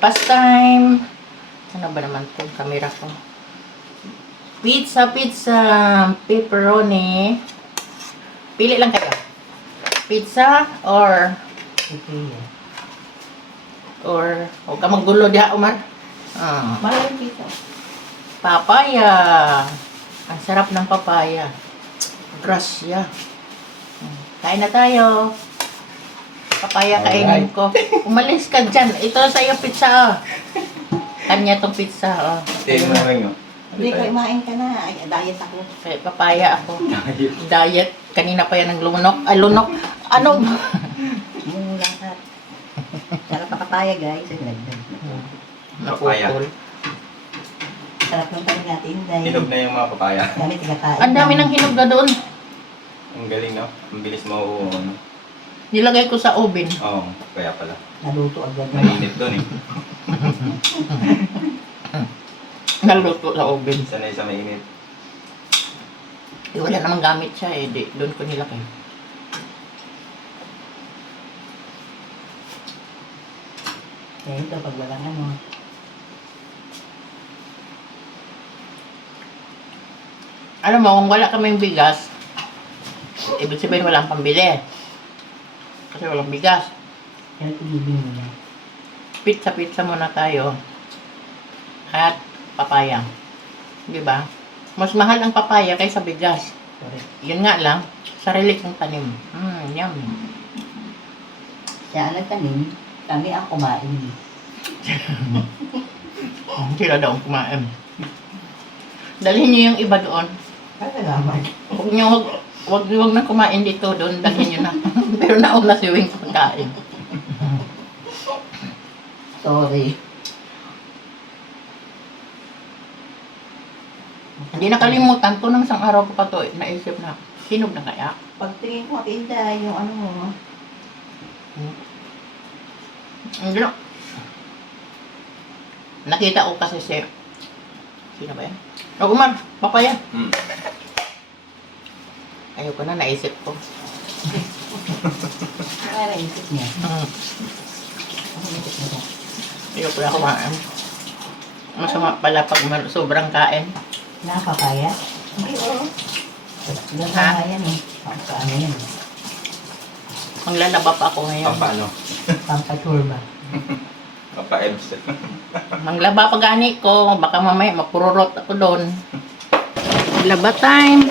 breakfast time. Ano ba naman itong camera ko? Pizza, pepperoni. Pili lang kayo. Pizza or huwag ka maggulo diha, Umar. Maraming pizza. Papaya. Ang sarap ng papaya. Grasya. Kain na tayo. Papaya kainin ko. Umalis ka dyan. Ito sa iyo pizza. Oh. Kanya tong pizza. Oh. Tingin mo rin, Hindi, kumain ka na. Ay, diet ako. Papaya ako. Diet. Kanina pa yan ng lunok. Ay, lunok. Ano? Yung lahat. Sarap na papaya, guys. Papaya. Sarap ng tayo natin, dahil Hinog na yung mga papaya. dami tigakain. Ang dami ng hinog na doon. Ang galing, no? Ang bilis mo, Nilagay ko sa oven. Oo, kaya pala. Naluto agad. Mainit doon eh. Naluto sa oven. Sanay sa mainit. Wala namang gamit siya eh. Doon ko nilagay. Kaya ito, pag walang ano. Alam mo, kung wala kaming bigas, ibig sabihin walang pambili. Kasi walang bigas. Kaya tulibin mo na. Pizza muna tayo. At papaya. Di ba? Mas mahal ang papaya kaysa bigas. Correct. Yun nga lang, sarili kong tanim. Yummy. Siya ang nagtanim, kami ang kumain. Sila daw ang kumain. Dalhin niyo yung iba doon. Salamat. Huwag na kumain dito doon. Dalhin niyo na. Pero nauna si Wing pagkain. Sorry. Hindi nakalimutan to ng isang araw ko pa to. Naisip na, hinog na kaya? Pagtingin ko, Tinda, yung ano mo. Hindi na. Nakita ko kasi sino ba yan? Oh, Umar, papaya. Ayoko na, naisip ko. Kaya naisip niya. Ako naisip niya. Ayoko na kumain. Masama pala pag sobrang kain. Nakapapaya? Ay, oo. Ilan Ha? na yan eh. Paano yan? Maglalaba pa ako ngayon. Pampaano? Pampaturba. Papa-ebs. Manglaba pa gani ko. Baka mamaya mapururot ako doon. Laba time.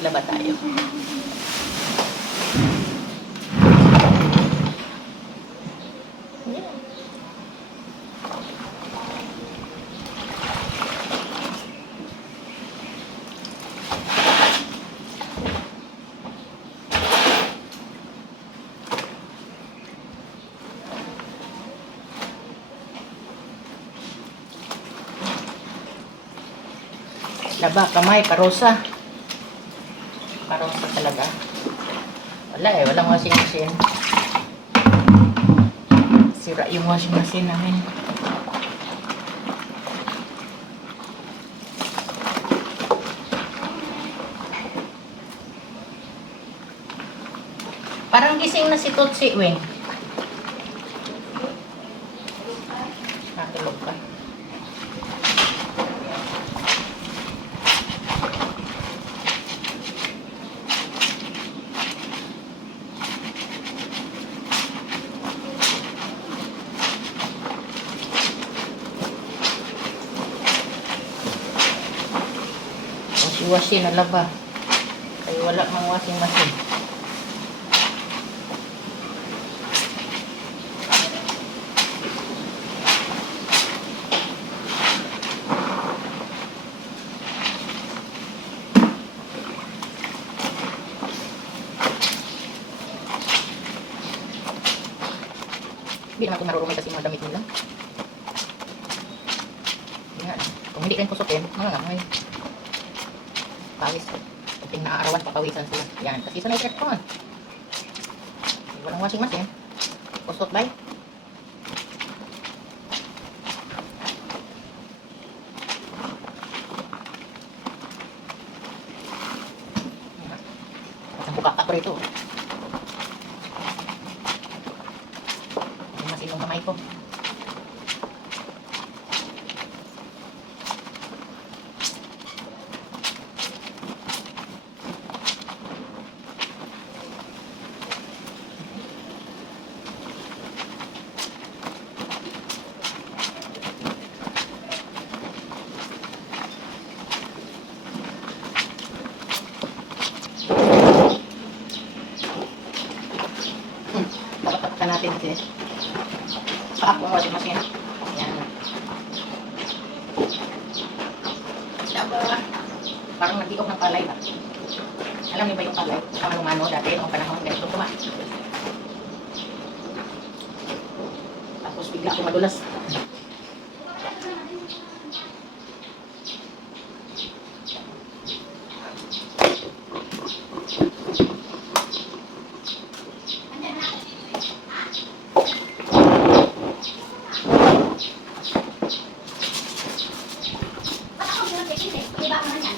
Laba tayo. Laba, kamay, parusa. Parusa talaga. Wala eh, walang washing machine. Sira yung washing machine namin. Parang gising na si Tutsi, Weng. Natulog ka. Washing na laba. Kaya wala mang washing machine. Hindi naman ito marurumay kasi mga damit nila. Yan. Kung hindi kayo kusukin, mga ngamoy. Pawis. Kunting naaarawan, papawisan sila. Yan. Kasi sa may aircon. Walang washing machine. Kusot ba? Ang buka ka pa rito. Mas ilong kamay ko. Tapat natin kasi sa ako ang washing machine. Yan. Diba? Parang nag-iok ng palay ba? Alam niyo ba yung palay? Kamano-mano dati noong panahon ganito tuma. Tapos bigla ako madulas.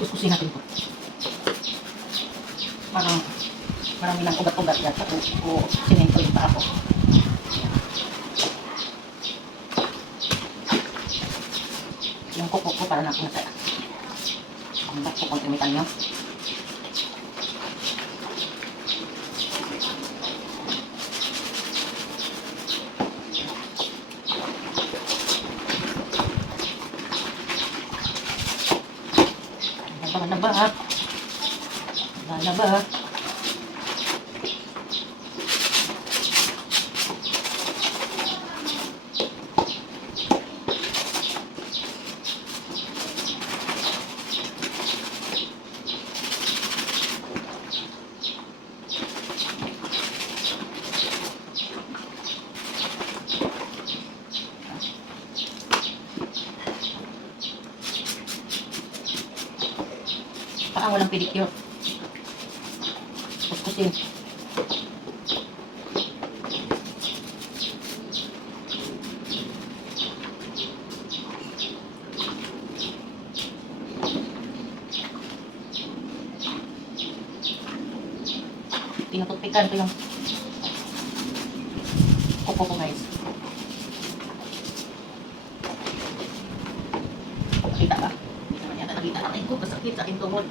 Kuskusin natin po. Parang marami lang ugat-ugat yan. O simento yung pa ako. Yung kuko ko para na ako nasaya. Ang ba't ko kung imitan nyo. Laba. Laba. Parang walang pedicure. Kuskusin. Tinututpikan ko yung kuko ko guys. Kita ba? Hindi naman yata nakita natin ko. Kasakit sa aking tuhod.